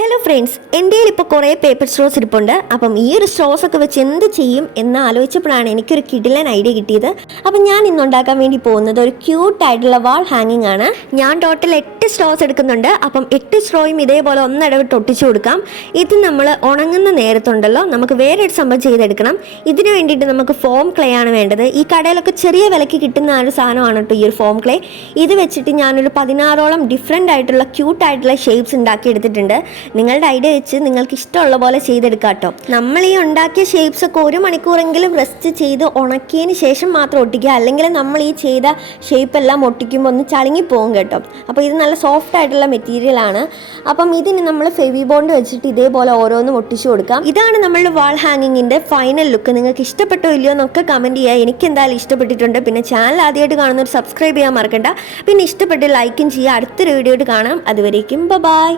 Hello friends, എൻ്റെ കയ്യിൽ ഇപ്പോൾ കുറേ പേപ്പർ സ്ട്രോസ് ഇരിപ്പുണ്ട്. അപ്പം ഈ ഒരു സ്ട്രോസ് ഒക്കെ വെച്ച് എന്ത് ചെയ്യും എന്ന് ആലോചിച്ചപ്പോഴാണ് എനിക്കൊരു കിടിലൻ ഐഡിയ കിട്ടിയത്. അപ്പം ഞാൻ ഇന്ന് ഉണ്ടാക്കാൻ വേണ്ടി പോകുന്നത് ഒരു ക്യൂട്ടായിട്ടുള്ള വാൾ ഹാങ്ങിങ് ആണ്. ഞാൻ ടോട്ടൽ 8 സ്ട്രോസ് എടുക്കുന്നുണ്ട്. അപ്പം 8 സ്ട്രോയും ഇതേപോലെ ഒന്നിടവിട്ട് ഒട്ടിച്ചു കൊടുക്കാം. ഇത് നമ്മൾ ഉണങ്ങുന്ന നേരത്തുണ്ടല്ലോ, നമുക്ക് വേറെ ഒരു സംഭവം ചെയ്തെടുക്കണം. ഇതിന് വേണ്ടിയിട്ട് നമുക്ക് ഫോം ക്ലേ ആണ് വേണ്ടത്. ഈ കടയിലൊക്കെ ചെറിയ വിലയ്ക്ക് കിട്ടുന്ന ഒരു സാധനമാണ് കേട്ടോ ഈ ഒരു ഫോം ക്ലേ. ഇത് വെച്ചിട്ട് ഞാനൊരു 16ഓളം ഡിഫറെൻ്റ് ആയിട്ടുള്ള ക്യൂട്ടായിട്ടുള്ള ഷേപ്സ് ഉണ്ടാക്കി എടുത്തിട്ടുണ്ട്. നിങ്ങളുടെ ഐഡിയ വെച്ച് നിങ്ങൾക്ക് ഇഷ്ടമുള്ള പോലെ ചെയ്തെടുക്കാം കേട്ടോ. നമ്മൾ ഈ ഉണ്ടാക്കിയ ഷേപ്സ് ഒക്കെ 1 മണിക്കൂറെങ്കിലും റെസ്റ്റ് ചെയ്ത് ഉണക്കിയതിന് ശേഷം മാത്രം ഒട്ടിക്കുക. അല്ലെങ്കിൽ നമ്മൾ ഈ ചെയ്ത ഷേപ്പ് എല്ലാം ഒട്ടിക്കുമ്പോൾ ഒന്ന് ചളുങ്ങിപ്പോകും കേട്ടോ. അപ്പോൾ ഇത് നല്ല സോഫ്റ്റ് ആയിട്ടുള്ള മെറ്റീരിയലാണ്. അപ്പം ഇതിന് നമ്മൾ ഫെവി ബോണ്ട് വെച്ചിട്ട് ഇതേപോലെ ഓരോന്നും ഒട്ടിച്ചു കൊടുക്കാം. ഇതാണ് നമ്മളുടെ വാൾ ഹാങ്ങിങ്ങിൻ്റെ ഫൈനൽ ലുക്ക്. നിങ്ങൾക്ക് ഇഷ്ടപ്പെട്ടോ ഇല്ലയോ എന്നൊക്കെ കമൻറ്റ് ചെയ്യുക. എനിക്ക് എന്തായാലും ഇഷ്ടപ്പെട്ടിട്ടുണ്ട്. പിന്നെ ചാനൽ ആദ്യമായിട്ട് കാണുന്നവർ സബ്സ്ക്രൈബ് ചെയ്യാൻ മറക്കണ്ട. പിന്നെ ഇഷ്ടപ്പെട്ട് ലൈക്കും ചെയ്യുക. അടുത്തൊരു വീഡിയോ ആയിട്ട് കാണാം. അതുവരേക്കും ബൈ.